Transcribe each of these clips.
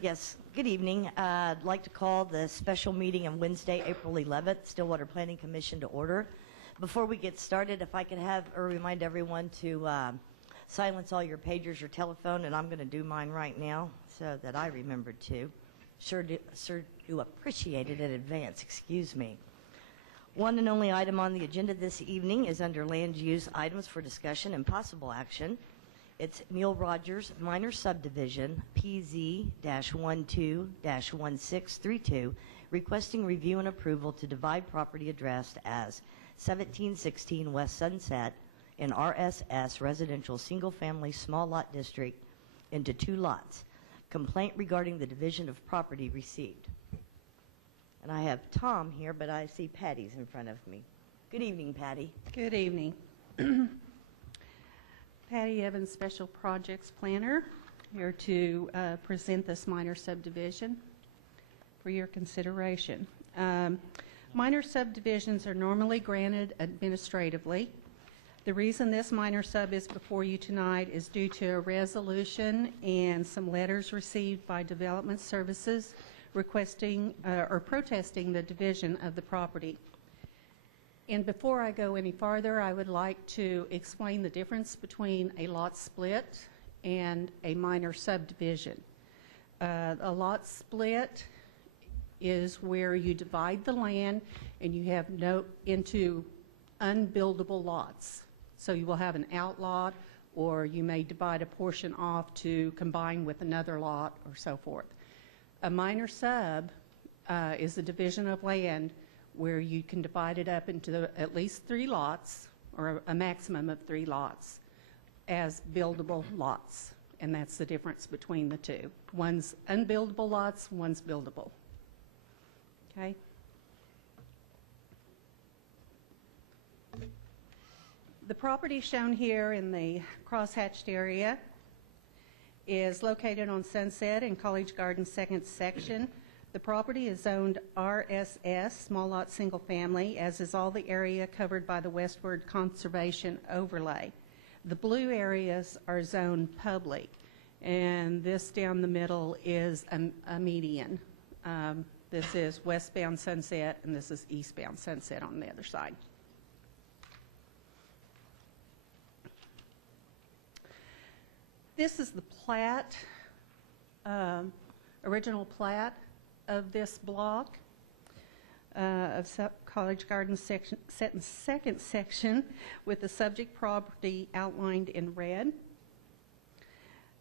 Yes, good evening. I'd like to call the special meeting on Wednesday, April 11th, Stillwater Planning Commission to order. Before we get started, if I could have or remind everyone to silence all your pagers or telephone, and I'm going to do mine right now so that I remember to. Sure do appreciate it in advance. Excuse me. One and only item on the agenda this evening is under land use items for discussion and possible action. It's Neil Rogers Minor Subdivision, PZ-12-1632, requesting review and approval to divide property addressed as 1716 West Sunset in RSS Residential Single Family Small Lot District into 2 lots. Complaint regarding the division of property received. And I have Tom here, but I see Patty's in front of me. Good evening, Patty. Good evening. Patty Evans, Special Projects Planner, here to present this minor subdivision for your consideration. Minor subdivisions are normally granted administratively. The reason this minor sub is before you tonight is due to a resolution and some letters received by Development Services requesting or protesting the division of the property. And before I go any farther, I would like to explain the difference between a lot split and a minor subdivision. A lot split is where you divide the land and you have into unbuildable lots. So you will have an outlot, or you may divide a portion off to combine with another lot or so forth. A minor sub is a division of land where you can divide it up into at least 3 lots, or a maximum of 3 lots, as buildable lots. And that's the difference between the two. One's unbuildable lots, one's buildable. Okay? The property shown here in the crosshatched area is located on Sunset in College Garden 2nd section. The property is zoned RSS, small lot single family, as is all the area covered by the Westward Conservation Overlay. The blue areas are zoned public, and this down the middle is a median. This is westbound Sunset, and this is eastbound Sunset on the other side. This is the plat, original plat of this block of College Garden section, set in 2nd section, with the subject property outlined in red.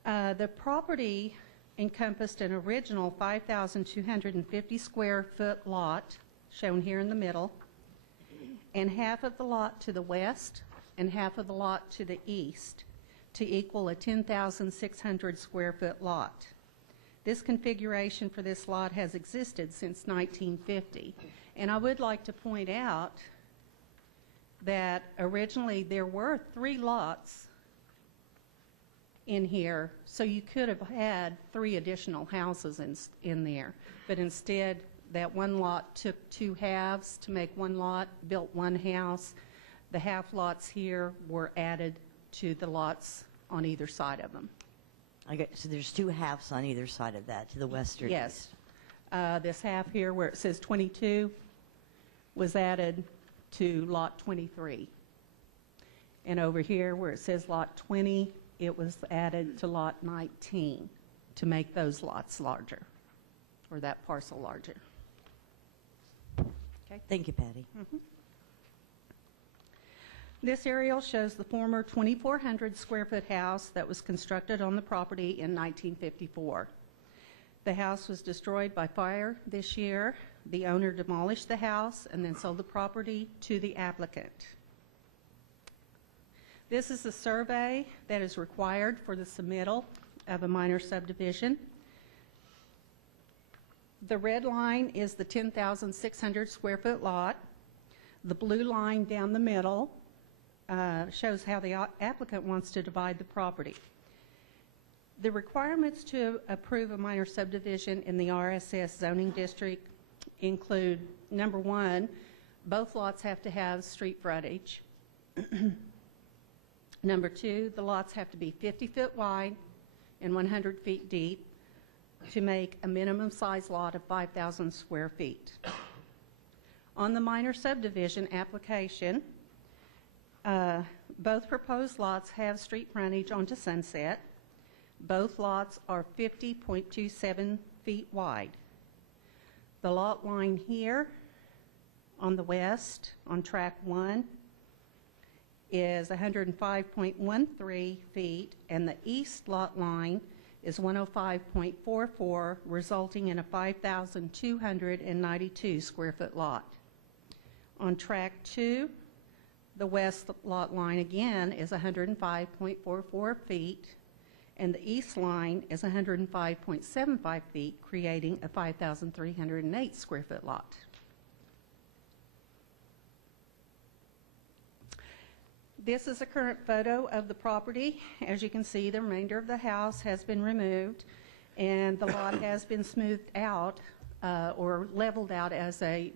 The property encompassed an original 5,250 square foot lot, shown here in the middle, and half of the lot to the west and half of the lot to the east, to equal a 10,600 square foot lot. This configuration for this lot has existed since 1950. And I would like to point out that originally there were 3 lots in here, so you could have had 3 additional houses in there. But instead, that one lot took 2 halves to make one lot, built 1 house. The half lots here were added to the lots on either side of them. So there's 2 halves on either side of that, to the west or Yes. This half here where it says 22 was added to lot 23. And over here where it says lot 20, it was added to lot 19 to make those lots larger, or that parcel larger. Okay. Thank you, Patty. Mm-hmm. This aerial shows the former 2,400 square foot house that was constructed on the property in 1954. The house was destroyed by fire this year. The owner demolished the house and then sold the property to the applicant. This is the survey that is required for the submittal of a minor subdivision. The red line is the 10,600 square foot lot. The blue line down the middle shows how the applicant wants to divide the property. The requirements to approve a minor subdivision in the RSS zoning district include, number 1, both lots have to have street frontage. Number 2, the lots have to be 50 feet wide and 100 feet deep. to make a minimum size lot of 5,000 square feet. On the minor subdivision application, both proposed lots have street frontage onto Sunset. Both lots are 50.27 feet wide. The lot line here on the west on track 1 is 105.13 feet, and the east lot line is 105.44, resulting in a 5,292 square foot lot. On track 2, the west lot line again is 105.44 feet, and the east line is 105.75 feet, creating a 5,308 square foot lot. This is a current photo of the property. As you can see, the remainder of the house has been removed, and the lot has been smoothed out or leveled out as a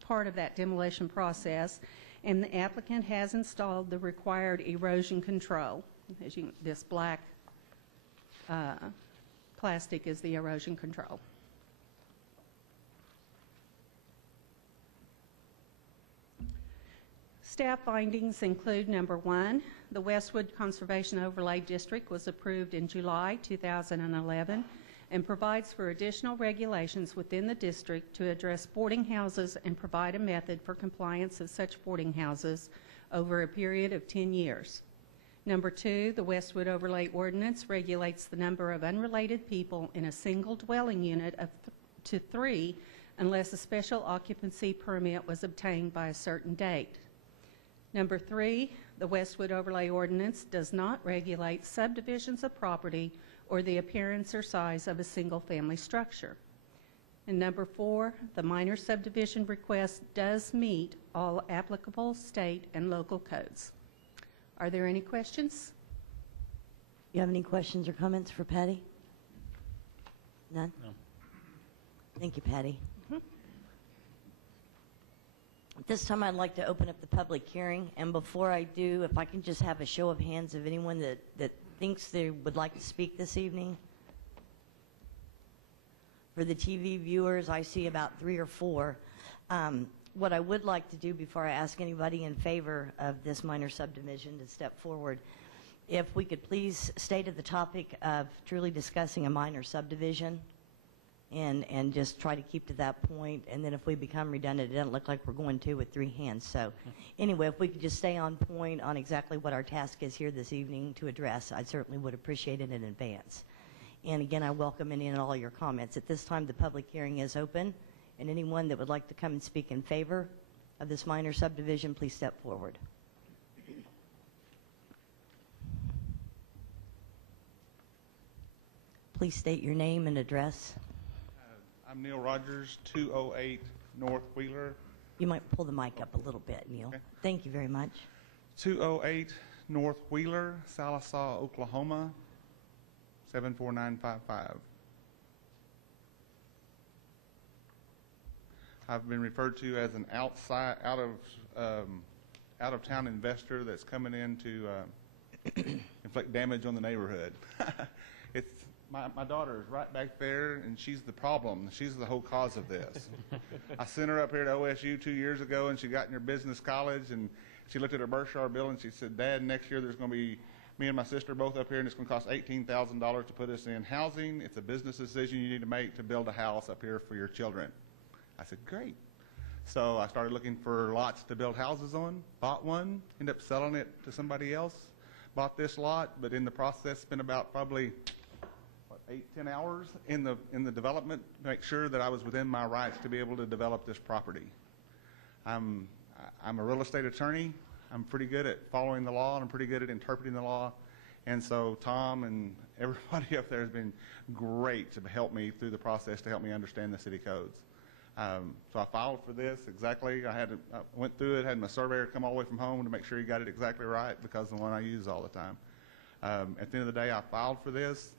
part of that demolition process, and the applicant has installed the required erosion control. As you, this black plastic is the erosion control. Staff findings include number 1, the Westwood Conservation Overlay District was approved in July 2011 and provides for additional regulations within the district to address boarding houses and provide a method for compliance of such boarding houses over a period of 10 years. Number 2, the Westwood Overlay Ordinance regulates the number of unrelated people in a single dwelling unit to 3 unless a special occupancy permit was obtained by a certain date. Number 3, the Westwood Overlay Ordinance does not regulate subdivisions of property or the appearance or size of a single-family structure. And number 4, the minor subdivision request does meet all applicable state and local codes. Are there any questions? You have any questions or comments for Patty? None? No. Thank you, Patty. At this time, I'd like to open up the public hearing, and before I do, if I can just have a show of hands of anyone that thinks they would like to speak this evening. For the TV viewers, I see about 3 or 4. What I would like to do before I ask anybody in favor of this minor subdivision to step forward, if we could please state at the topic of truly discussing a minor subdivision and just try to keep to that point, and then if we become redundant, it doesn't look like we're going to with 3 hands. So anyway, if we could just stay on point on exactly what our task is here this evening to address, I certainly would appreciate it in advance. And again, I welcome any and all your comments. At this time, the public hearing is open, and anyone that would like to come and speak in favor of this minor subdivision, please step forward. Please state your name and address. I'm Neil Rogers, 208 North Wheeler. You might pull the mic up a little bit, Neil. Okay. Thank you very much. 208 North Wheeler, Sallisaw, Oklahoma, 74955. I've been referred to as an out of town investor that's coming in to inflict damage on the neighborhood. It's my daughter is right back there, and she's the problem. She's the whole cause of this. I sent her up here to OSU 2 years ago, and she got in her business college, and she looked at her Berkshire bill, and she said, "Dad, next year there's going to be me and my sister both up here, and it's going to cost $18,000 to put us in housing. It's a business decision you need to make to build a house up here for your children." I said, "Great." So I started looking for lots to build houses on, bought one, ended up selling it to somebody else, bought this lot, but in the process spent about probably 8-10 hours in the development to make sure that I was within my rights to be able to develop this property. I'm a real estate attorney. I'm pretty good at following the law, and I'm pretty good at interpreting the law. And so Tom and everybody up there has been great to help me through the process to help me understand the city codes. So I filed for this exactly. I went through it, had my surveyor come all the way from home to make sure he got it exactly right, because the one I use all the time. At the end of the day, I filed for this,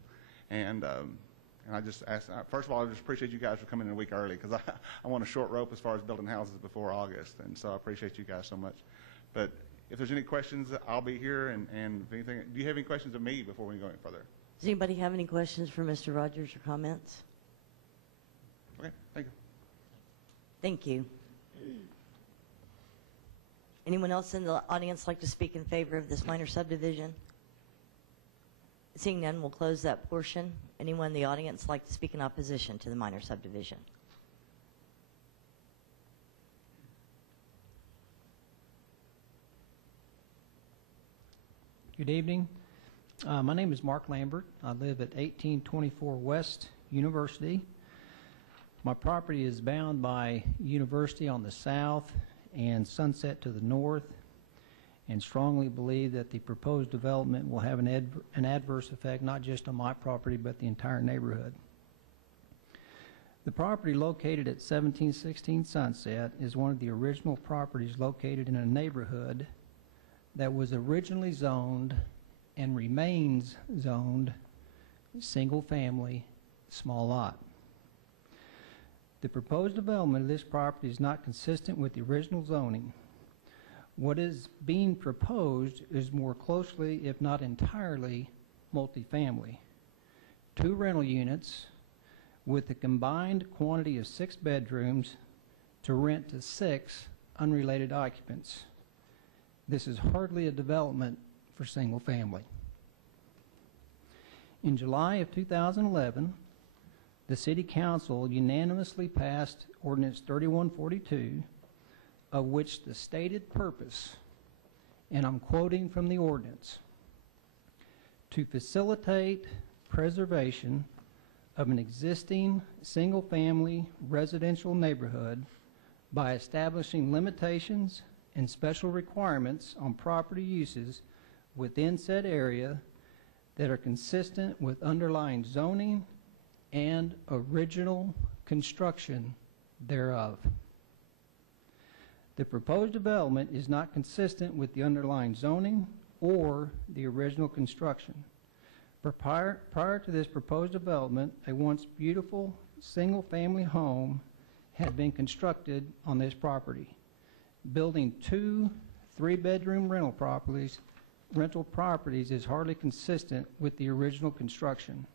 and I just asked, first of all, I just appreciate you guys for coming in a week early, because I want a short rope as far as building houses before August, and so I appreciate you guys so much. But if there's any questions, I'll be here, and if anything, do you have any questions of me before we go any further? Does anybody have any questions for Mr. Rogers or comments? Okay, thank you. Thank you. Anyone else in the audience like to speak in favor of this minor subdivision? Seeing none, we'll close that portion. Anyone in the audience like to speak in opposition to the minor subdivision? Good evening. My name is Mark Lambert. I live at 1824 West University. My property is bound by University on the south and Sunset to the north, and strongly believe that the proposed development will have an adverse effect not just on my property but the entire neighborhood. The property located at 1716 Sunset is one of the original properties located in a neighborhood that was originally zoned and remains zoned single family small lot. The proposed development of this property is not consistent with the original zoning. What is being proposed is more closely, if not entirely, multifamily. 2 rental units with a combined quantity of 6 bedrooms to rent to 6 unrelated occupants. This is hardly a development for single family. In July of 2011, the City Council unanimously passed Ordinance 3142, of which the stated purpose, and I'm quoting from the ordinance, to facilitate preservation of an existing single-family residential neighborhood by establishing limitations and special requirements on property uses within said area that are consistent with underlying zoning and original construction thereof. The proposed development is not consistent with the underlying zoning or the original construction. Prior to this proposed development, a once beautiful single-family home had been constructed on this property. Building 2 3-bedroom rental properties is hardly consistent with the original construction,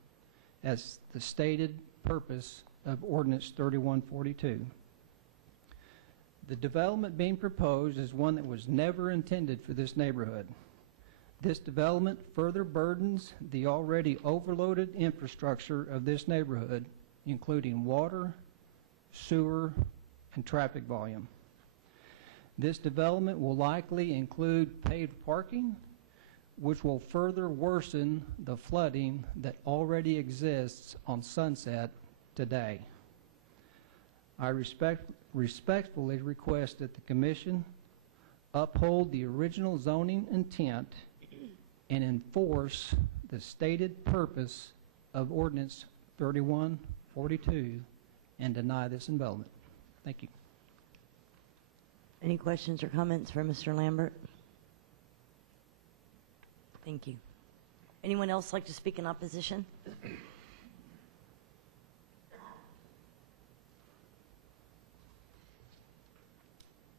as the stated purpose of Ordinance 3142. The development being proposed is one that was never intended for this neighborhood. This development further burdens the already overloaded infrastructure of this neighborhood, including water, sewer, and traffic volume. This development will likely include paved parking, which will further worsen the flooding that already exists on Sunset today. I respectfully request that the Commission uphold the original zoning intent and enforce the stated purpose of Ordinance 3142 and deny this development. Thank you. Any questions or comments for Mr. Lambert? Thank you. Anyone else like to speak in opposition?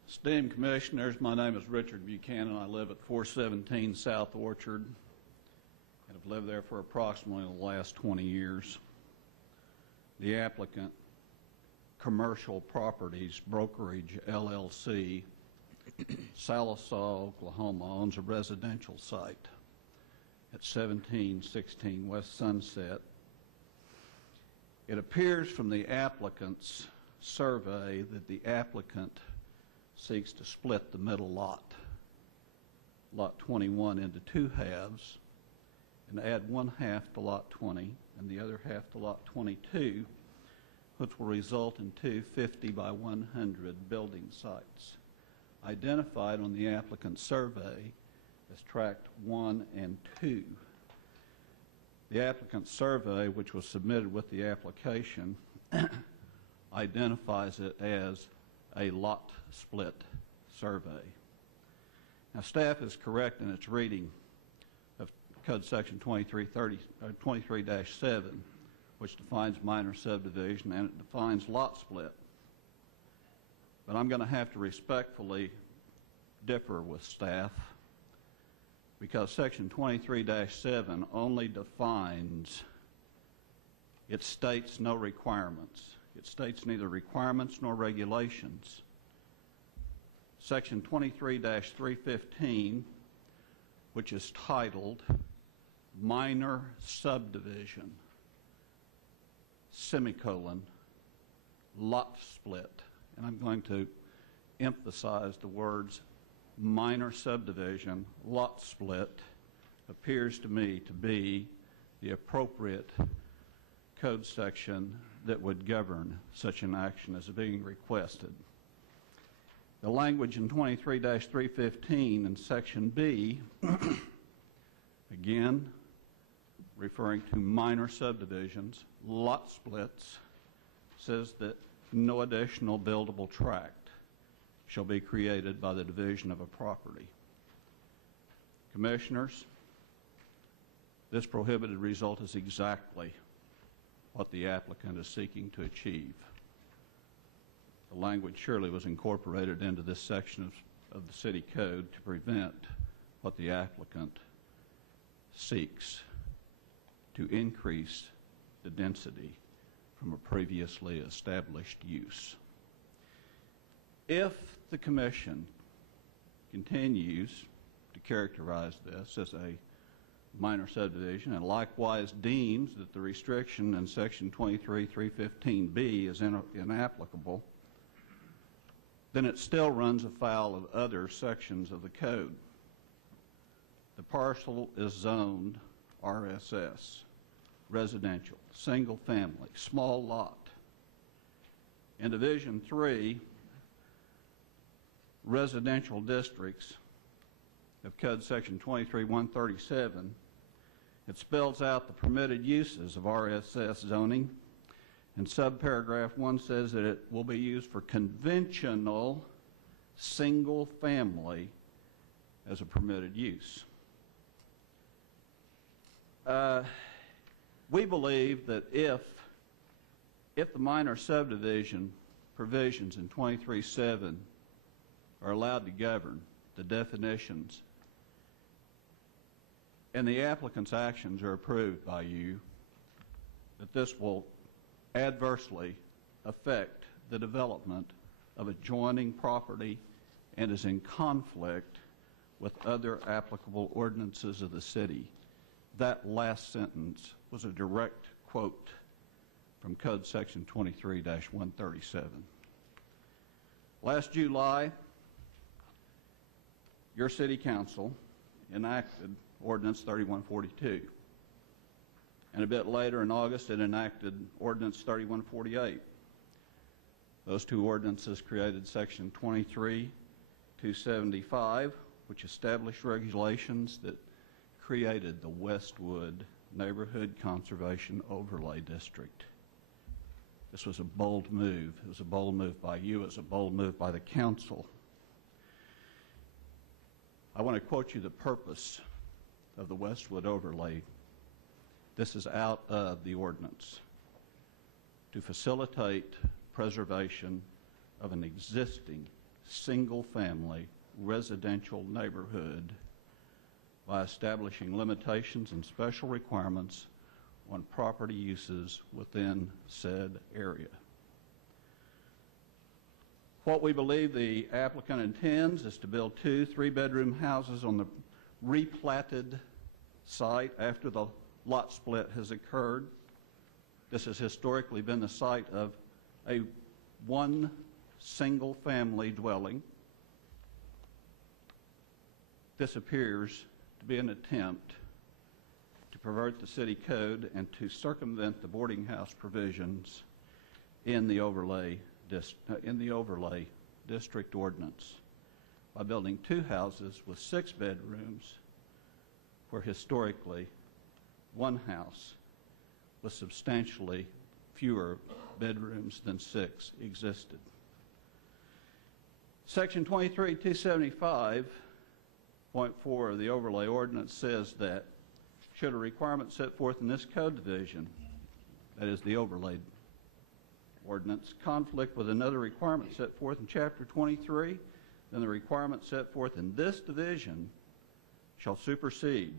Esteemed Commissioners, my name is Richard Buchanan. I live at 417 South Orchard and have lived there for approximately the last 20 years. The applicant, Commercial Properties Brokerage, LLC, Sallisaw, Oklahoma, owns a residential site at 1716 West Sunset. It appears from the applicant's survey that the applicant seeks to split the middle lot, Lot 21, into 2 halves and add 1 half to Lot 20 and the other half to Lot 22, which will result in 2 50 by 100 building sites, identified on the applicant's survey as Tract 1 and 2. The applicant's survey, which was submitted with the application, identifies it as a lot split survey. Now, staff is correct in its reading of Code Section 23-7, which defines minor subdivision, and it defines lot split. But I'm going to have to respectfully differ with staff, because Section 23-7 only defines, it states no requirements. It states neither requirements nor regulations. Section 23-315, which is titled Minor Subdivision, semicolon, lot split, and I'm going to emphasize the words minor subdivision, lot split, appears to me to be the appropriate code section that would govern such an action as being requested. The language in 23-315 in Section B, again, referring to minor subdivisions, lot splits, says that no additional buildable tract shall be created by the division of a property. Commissioners, this prohibited result is exactly what the applicant is seeking to achieve. The language surely was incorporated into this section of the city code to prevent what the applicant seeks, to increase the density from a previously established use. If the Commission continues to characterize this as a minor subdivision and likewise deems that the restriction in Section 23-315B is inapplicable, then it still runs afoul of other sections of the code. The parcel is zoned RSS, residential, single family, small lot. In Division 3, residential districts of Code Section 23-137, it spells out the permitted uses of RSS zoning, and subparagraph 1 says that it will be used for conventional single family as a permitted use. We believe that if the minor subdivision provisions in 23-7 are allowed to govern the definitions and the applicant's actions are approved by you, that this will adversely affect the development of adjoining property and is in conflict with other applicable ordinances of the city. That last sentence was a direct quote from Code Section 23-137. Last July, your City Council enacted Ordinance 3142. And a bit later in August, it enacted Ordinance 3148. Those two ordinances created Section 23-275, which established regulations that created the Westwood Neighborhood Conservation Overlay District. This was a bold move. It was a bold move by you. It was a bold move by the council. I want to quote you the purpose of the Westwood Overlay. This is out of the ordinance: to facilitate preservation of an existing single-family residential neighborhood by establishing limitations and special requirements on property uses within said area. What we believe the applicant intends is to build 2 3-bedroom houses on the replatted site after the lot split has occurred. This has historically been the site of one single-family dwelling. This appears to be an attempt to pervert the city code and to circumvent the boarding house provisions in the overlay district ordinance by building 2 houses with 6 bedrooms where historically one house with substantially fewer bedrooms than 6 existed. Section 23-275.4 of the overlay ordinance says that should a requirement set forth in this code division, that is the overlay ordinance, conflict with another requirement set forth in Chapter 23, then the requirement set forth in this division shall supersede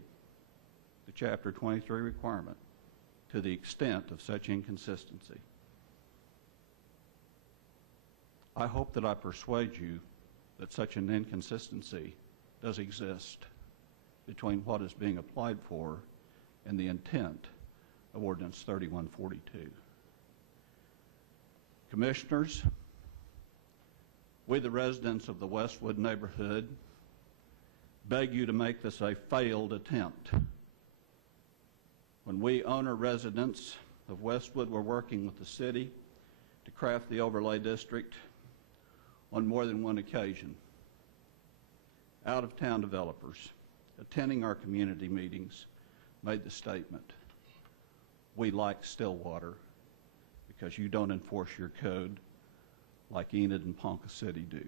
the Chapter 23 requirement to the extent of such inconsistency. I hope that I persuade you that such an inconsistency does exist between what is being applied for and the intent of Ordinance 3142. Commissioners, we, the residents of the Westwood neighborhood, beg you to make this a failed attempt. When we owner residents of Westwood were working with the city to craft the overlay district on more than one occasion, out-of-town developers attending our community meetings made the statement, "We like Stillwater because you don't enforce your code like Enid and Ponca City do.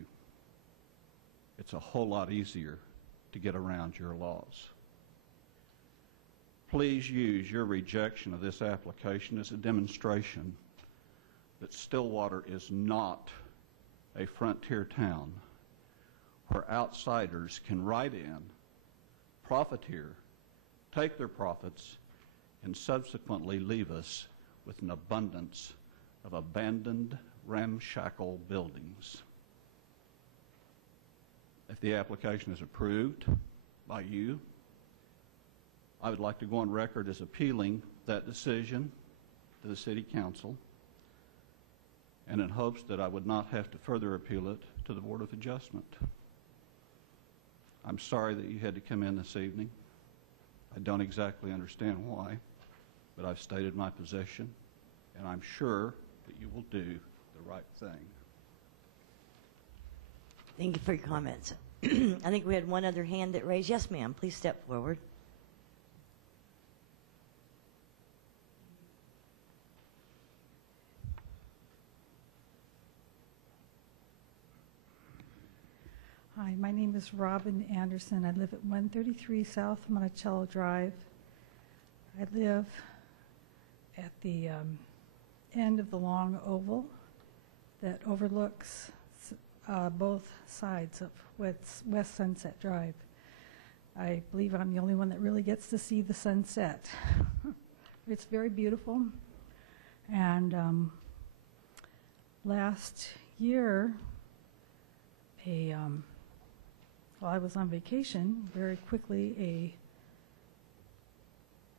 It's a whole lot easier to get around your laws." Please use your rejection of this application as a demonstration that Stillwater is not a frontier town where outsiders can ride in, profiteer, take their profits, and subsequently leave us with an abundance of abandoned, ramshackle buildings. If the application is approved by you, I would like to go on record as appealing that decision to the City Council, and in hopes that I would not have to further appeal it to the Board of Adjustment. I'm sorry that you had to come in this evening. I don't exactly understand why, but I've stated my position, and I'm sure that you will do the right thing. Thank you for your comments. I think we had one other hand that raised. Yes, ma'am. Please step forward. Hi, my name is Robin Anderson. I live at 133 South Monticello Drive. I live at the end of the long oval that overlooks both sides of West Sunset Drive. I believe I'm the only one that really gets to see the sunset. It's very beautiful. And last year, while I was on vacation, very quickly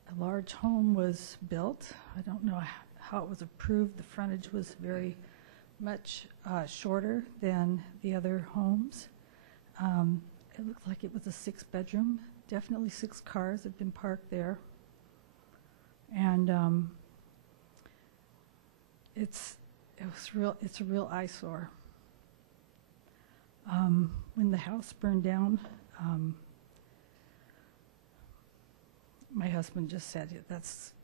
a large home was built. I don't know how it was approved. The frontage was very much shorter than the other homes. It looked like it was a 6-bedroom. Definitely 6 cars had been parked there. And it's a real eyesore. When the house burned down, my husband just said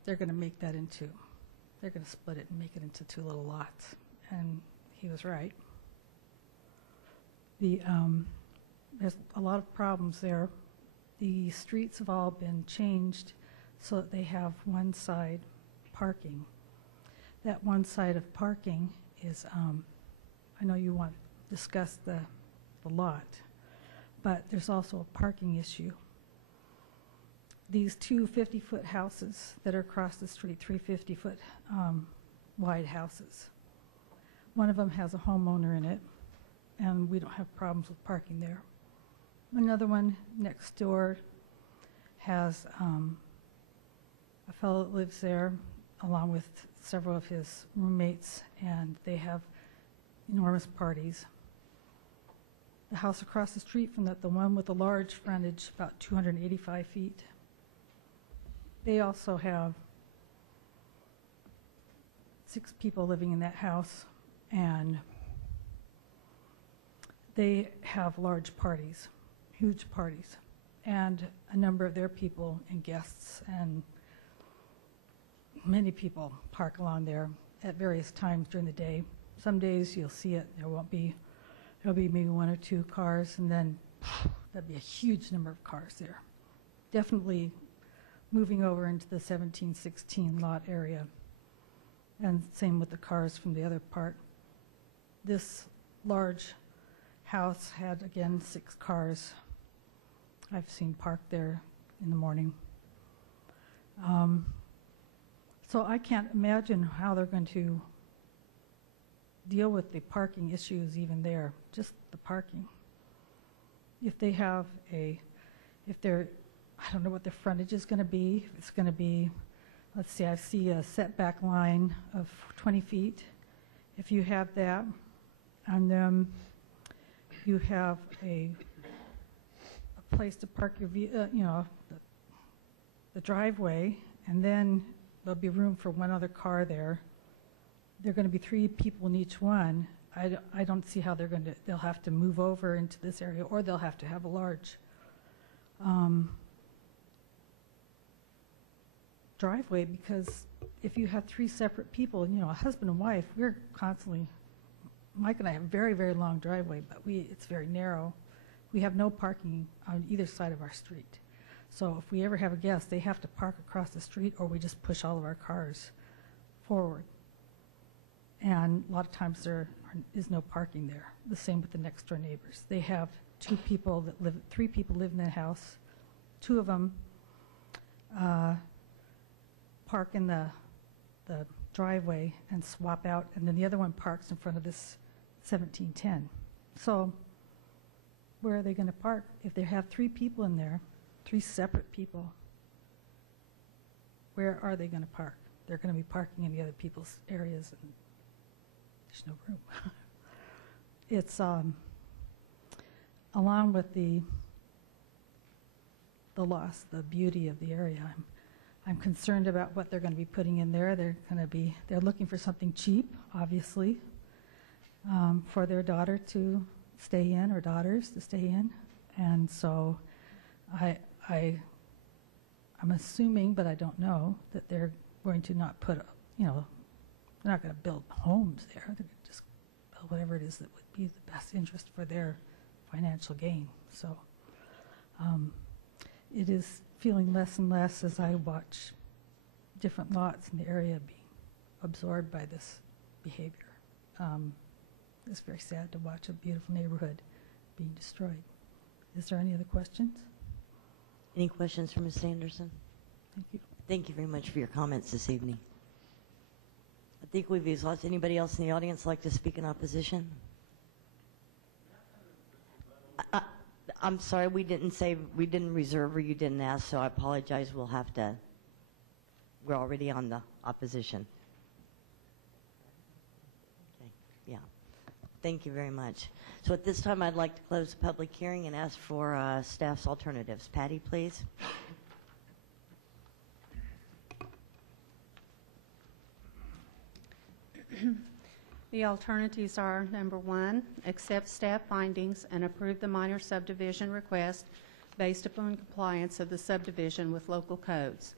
they're going to make that into, they're going to split it and make it into 2 little lots, and he was right. There's a lot of problems there. The streets have all been changed so that they have one side parking. That one side of parking is, I know you want to discuss the lot, but there's also a parking issue. These 2 50-foot houses that are across the street, 3 50-foot wide houses. One of them has a homeowner in it, and we don't have problems with parking there. Another one next door has a fellow that lives there along with several of his roommates, and they have enormous parties. The house across the street from that, the one with the large frontage, about 285 feet, they also have 6 people living in that house, and they have large parties, huge parties, and a number of their people and guests and many people park along there at various times during the day. Some days you'll see it, there'll be maybe 1 or 2 cars, and then there'll be a huge number of cars there. Definitely moving over into the 1716 lot area, and same with the cars from the other part. This large house had, again, 6 cars. I've seen parked there in the morning. So I can't imagine how they're going to deal with the parking issues even there, just the parking. If they have if they're, I don't know what the frontage is going to be. If it's going to be, let's see, I see a setback line of 20 feet. If you have that, and then you have a place to park your, the driveway, and then there'll be room for one other car there. There are going to be 3 people in each one. I don't see how they'll have to move over into this area, or they'll have to have a large driveway, because if you have 3 separate people, a husband and wife, we're constantly, Mike and I have a very, very long driveway, but it's very narrow. We have no parking on either side of our street. So if we ever have a guest, they have to park across the street, or we just push all of our cars forward. And a lot of times there is no parking there. The same with the next door neighbors. They have 3 people live in the house. 2 of them park in the driveway and swap out, and then the other one parks in front of this 1710. So where are they going to park? If they have 3 people in there, 3 separate people, where are they going to park? They're going to be parking in the other people's areas, and there's no room. It's along with the loss, the beauty of the area. I'm concerned about what they're going to be putting in there. They're looking for something cheap, obviously, for their daughter to stay in, or daughters to stay in. And so I'm assuming, but I don't know, that they're going to not put, they're not going to build homes there. They're going to just build whatever it is that would be the best interest for their financial gain. So it is feeling less and less as I watch different lots in the area being absorbed by this behavior. It's very sad to watch a beautiful neighborhood being destroyed. Is there any other questions? Any questions for Ms. Anderson? Thank you. Thank you very much for your comments this evening. I think we've exhausted. Anybody else in the audience like to speak in opposition? I'm sorry, we didn't reserve, or you didn't ask, so I apologize. We're already on the opposition. Okay, yeah. Thank you very much. So at this time, I'd like to close the public hearing and ask for staff's alternatives. Patty, please. The alternatives are, number 1, accept staff findings and approve the minor subdivision request based upon compliance of the subdivision with local codes.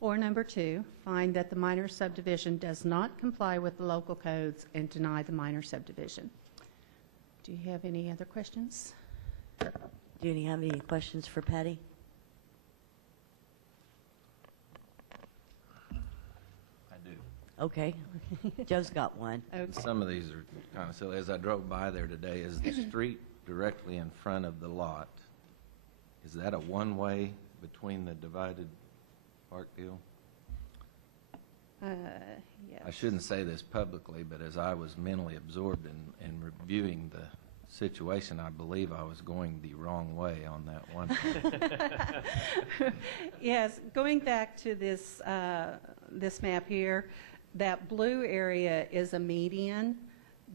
Or number 2, find that the minor subdivision does not comply with the local codes and deny the minor subdivision. Do you have any other questions? Do you have any questions for Patty? Okay. Joe's got one. Okay. Some of these are kind of silly. As I drove by there today, is the street directly in front of the lot, is that a one-way between the divided park deal? Yes. I shouldn't say this publicly, but as I was mentally absorbed in reviewing the situation, I believe I was going the wrong way on that one. Yes, going back to this map here, that blue area is a median.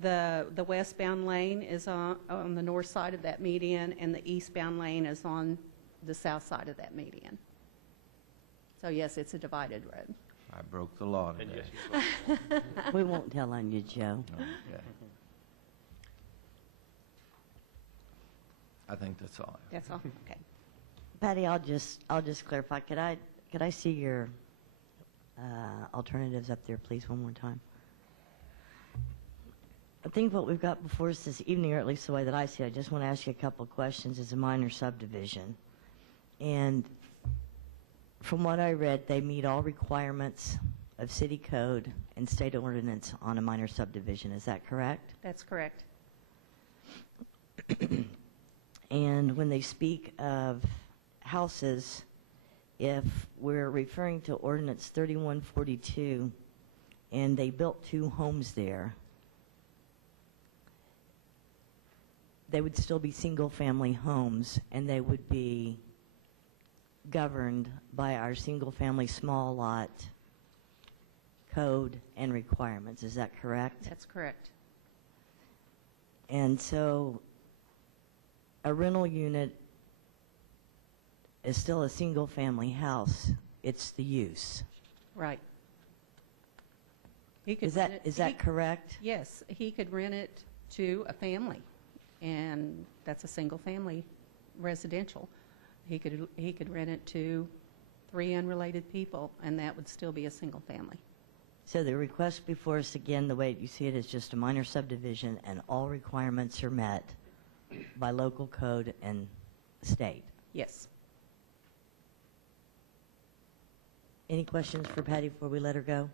The westbound lane is on the north side of that median, and the eastbound lane is on the south side of that median. So yes, it's a divided road. I broke the law today. We won't tell on you, Joe. Okay. I think that's all. That's all? Okay. Patty, I'll just clarify. Could I see your alternatives up there, please, one more time? I think what we've got before us this evening, or at least the way that I see it, I just want to ask you a couple of questions, is a minor subdivision. And from what I read, they meet all requirements of city code and state ordinance on a minor subdivision. Is that correct? That's correct. And when they speak of houses if we're referring to ordinance 3142 and they built 2 homes there. They would still be single-family homes, and they would be governed by our single-family small lot code and requirements. Is that correct? That's correct. And so a rental unit is still a single-family house. It's the use. Right. He could Is rent that it- is that he- correct? Yes, he could rent it to a family, and that's a single-family residential. He could rent it to 3 unrelated people, and that would still be a single family. So the request before us, again, the way you see it, is just a minor subdivision, and all requirements are met by local code and state. Yes. Any questions for Patty before we let her go?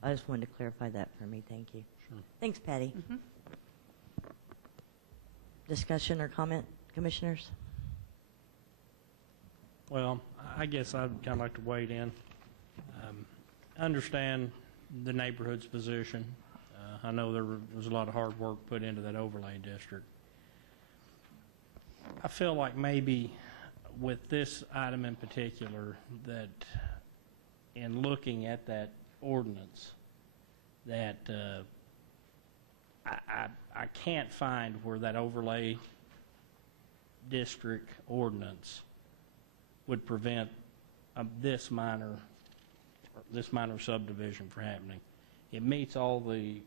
I just wanted to clarify that for me. Thank you. Sure. Thanks, Patty. Mm-hmm. Discussion or comment, commissioners? Well, I guess I'd kind of like to wade in. Understand the neighborhood's position. I know there was a lot of hard work put into that overlay district. I feel like maybe with this item in particular, that in looking at that ordinance, that I can't find where that overlay district ordinance would prevent this minor subdivision from happening. It meets all the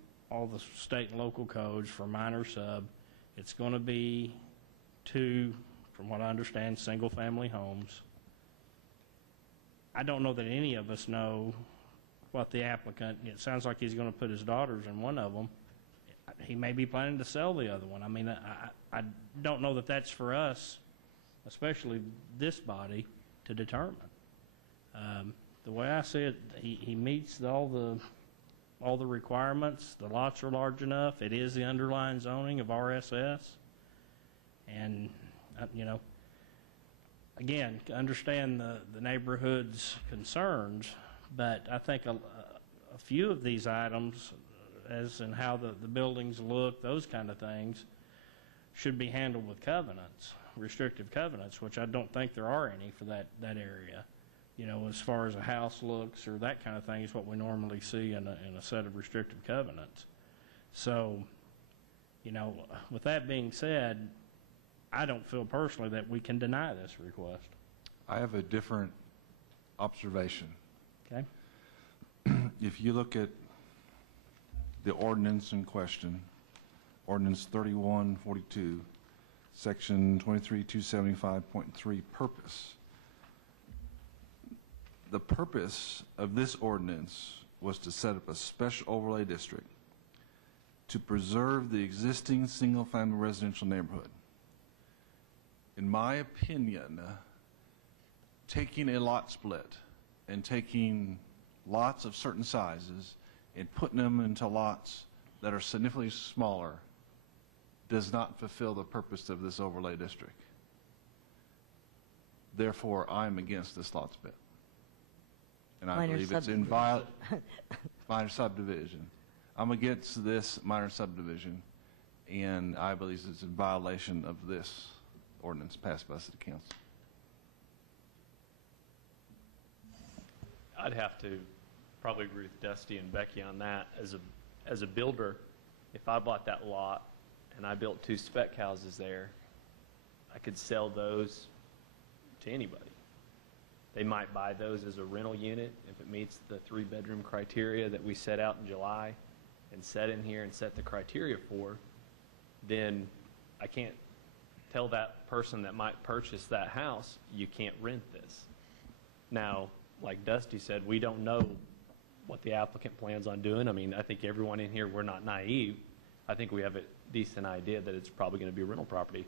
state and local codes for minor sub. It's going to be 2, from what I understand, single-family homes. I don't know that any of us know what the applicant, it sounds like he's going to put his daughters in one of them. He may be planning to sell the other one. I mean, I don't know that that's for us, especially this body, to determine. The way I see it, he meets all the requirements. The lots are large enough. It is the underlying zoning of RSS. And, again, understand the neighborhood's concerns, but I think a few of these items, as in how the buildings look, those kind of things, should be handled with covenants, restrictive covenants, which I don't think there are any for that area. As far as a house looks or that kind of thing is what we normally see in a set of restrictive covenants. So, with that being said, I don't feel personally that we can deny this request. I have a different observation. Okay? If you look at the ordinance in question, ordinance 3142, section 23275.3, purpose. The purpose of this ordinance was to set up a special overlay district to preserve the existing single-family residential neighborhood. In my opinion, taking a lot split and taking lots of certain sizes and putting them into lots that are significantly smaller does not fulfill the purpose of this overlay district. Therefore, I'm against this lot split. And I Minor believe it's in minor subdivision. I'm against this minor subdivision, and I believe it's in violation of this ordinance passed by the City Council. I'd have to probably agree with Dusty and Becky on that. As a builder, if I bought that lot and I built 2 spec houses there, I could sell those to anybody. They might buy those as a rental unit if it meets the 3-bedroom criteria that we set out in July and set in here and set the criteria for. Then I can't tell that person that might purchase that house, you can't rent this. Now, like Dusty said, we don't know what the applicant plans on doing. I mean, I think everyone in here, we're not naive. I think we have a decent idea that it's probably going to be rental property.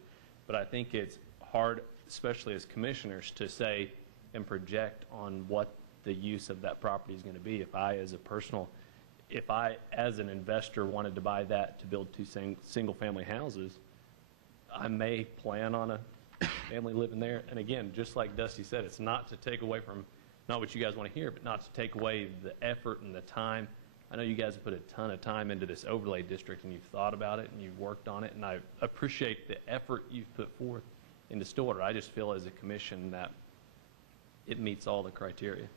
But I think it's hard, especially as commissioners, to say and project on what the use of that property is going to be. If I, as an investor, wanted to buy that to build 2 single-family houses, I may plan on family living there. And again, just like Dusty said, it's not to take away from, not what you guys want to hear, but not to take away the effort and the time. I know you guys have put a ton of time into this overlay district, and you've thought about it, and you've worked on it, and I appreciate the effort you've put forth into Stillwater. I just feel as a commission that it meets all the criteria.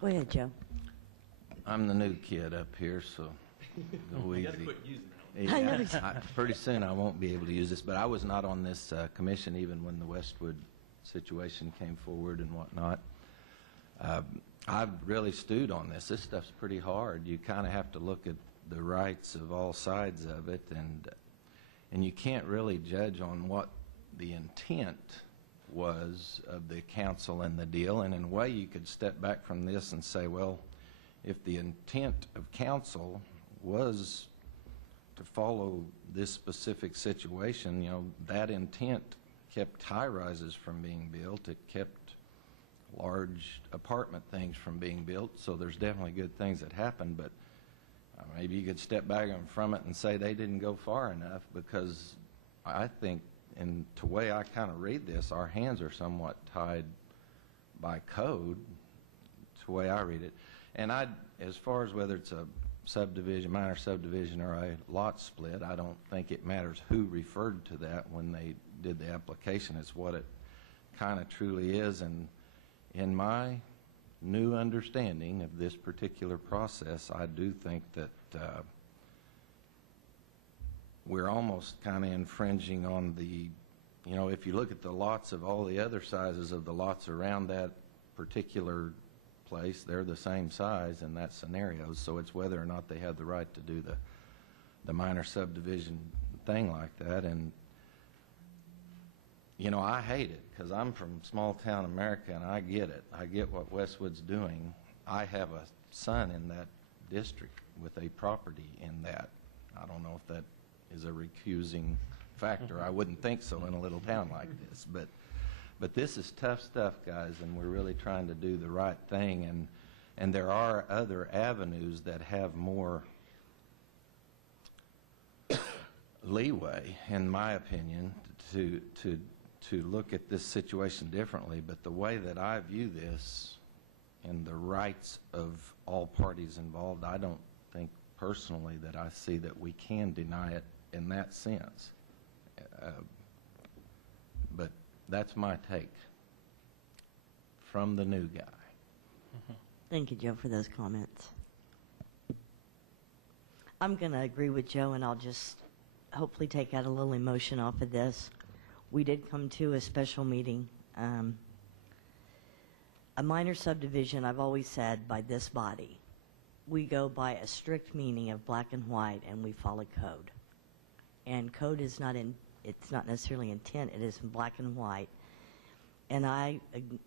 Go ahead, Joe. I'm the new kid up here, so go easy. I know. Pretty soon I won't be able to use this, but I was not on this commission even when the Westwood situation came forward and whatnot. I've really stewed on this. This stuff's pretty hard. You kind of have to look at the rights of all sides of it, and you can't really judge on what the intent was of the council and the deal. And in a way, you could step back from this and say, well, if the intent of council was to follow this specific situation, you know, that intent kept high-rises from being built. It kept large apartment things from being built, so there's definitely good things that happened, but maybe you could step back from it and say they didn't go far enough, because I think, and the way I kind of read this, our hands are somewhat tied by code, to the way I read it. And as far as whether it's a subdivision, minor subdivision, or a lot split, I don't think it matters who referred to that when they did the application. It's what it kind of truly is. And in my new understanding of this particular process, I do think that we're almost kind of infringing on the, you know, if you look at the lots of all the other sizes of the lots around that particular place, they're the same size in that scenario. So it's whether or not they have the right to do the minor subdivision thing like that. And you know, I hate it because I'm from small town America, and I get it. I get what Westwood's doing. I have a son in that district with a property in that. I don't know if that is a recusing factor. I wouldn't think so in a little town like this. But this is tough stuff, guys, and we're really trying to do the right thing. And there are other avenues that have more leeway, in my opinion, to look at this situation differently. But the way that I view this and the rights of all parties involved, I don't think personally that I see that we can deny it in that sense. But that's my take from the new guy. Thank you, Joe, for those comments. I'm going to agree with Joe, and I'll just hopefully take out a little emotion off of this. We did come to a special meeting. A minor subdivision, I've always said, by this body, we go by a strict meaning of black and white, and we follow code. And code is not in, it's not necessarily intent, it is in black and white. And I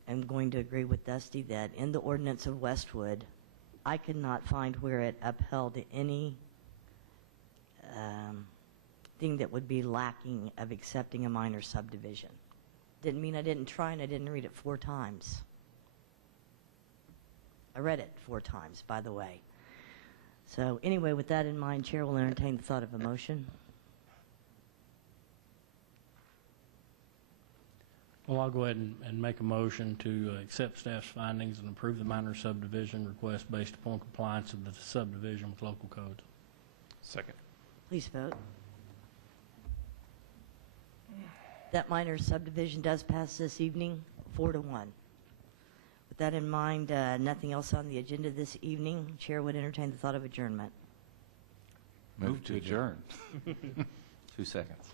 am going to agree with Dusty that in the ordinance of Westwood, I could not find where it upheld any thing that would be lacking of accepting a minor subdivision. Didn't mean I didn't try, and I didn't read it 4 times. I read it 4 times, by the way. So anyway, with that in mind, Chair will entertain the thought of a motion. Well, I'll go ahead and make a motion to accept staff's findings and approve the minor subdivision request based upon compliance of the subdivision with local codes. Second. Please vote. That minor subdivision does pass this evening, 4-1. With that in mind, nothing else on the agenda this evening. Chair would entertain the thought of adjournment. Move to adjourn. 2 seconds.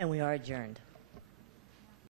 And we are adjourned.